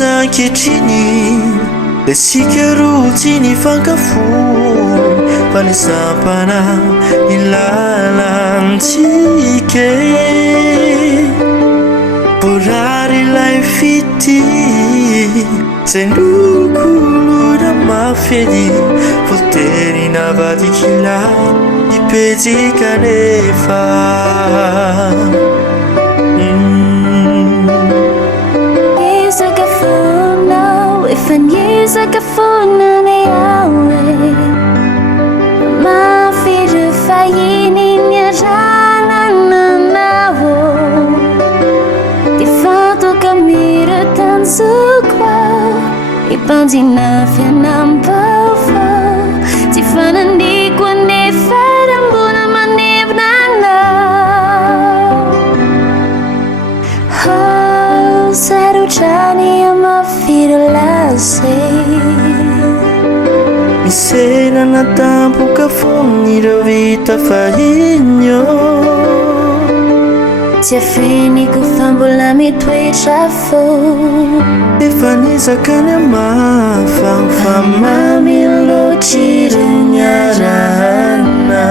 ankehitriny le sikarotsy ny fankafony fa ny sampana ilalantsika borary ilay fity zay lokolona mafedy volterina vadikila ipetsika nefa Fanyezaga fonana yawe mafirifayini nyaranananawo tifatoka miratanzukwa ipanjinafianambava tifanandikwa nefarambona manevnana sarutrani misena na tampoka fony ireo vita fahinyo tsy afeniko fa mbola mitoetra fo efa nizakany amafa fa mamiloatra ny arahana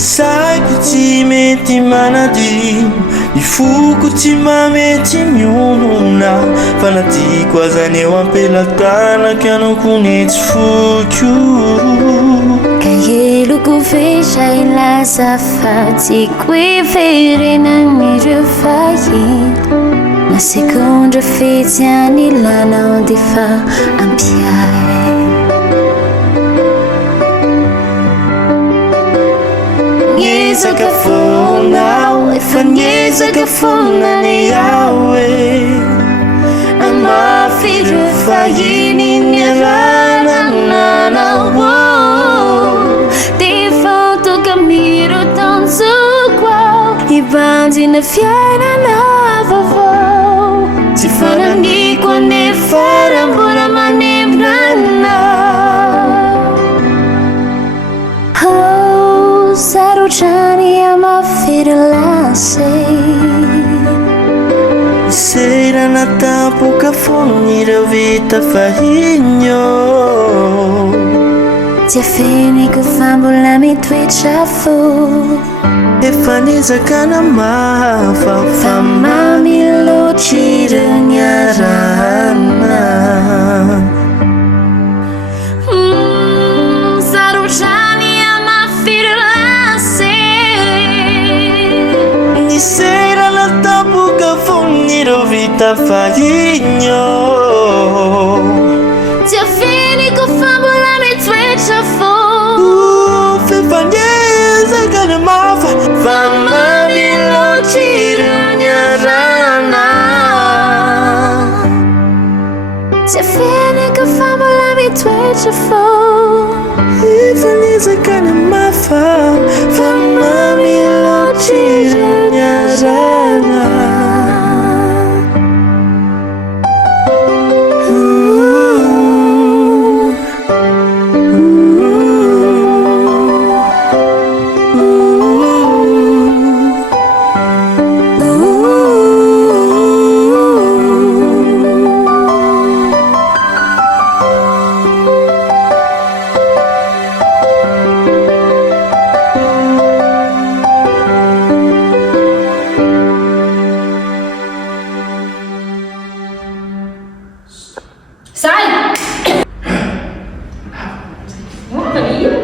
saiko tsy mety manadino ny foko tsy mamety mionona fa natiko azany eo ampelatanaky anako netsy foko kaheloko vesha ilasa fatiko iverenan'ireo fahiny na sekondra fetsy anilanao defa ampiay Niezaka fonao efa niezaka fonany yawe amafirifahiny niaranananawo tifatoka mirotanzukwa ibanjina fiainana vavao tsy fanandikwa nefarambona manevnana sarutrani amafirlase sera na tampoka fony ireo vita fahinyo tsy afeniko fa mbola mitoetra fo efa nizakana mafa fa mamiloatra ireo ny arahana sarutrani sera na tampoka fony ireo vita fahinyo tsy afeniko fa mbola mitoetra fo fefa niezaka ny mafa fa mamiloatra ireo ny arahana tsy afeniko fa mbola mitoetra fo efa niezaka ny mafa fa mamiloatra ireo ny arahana Sai! Guarda lì!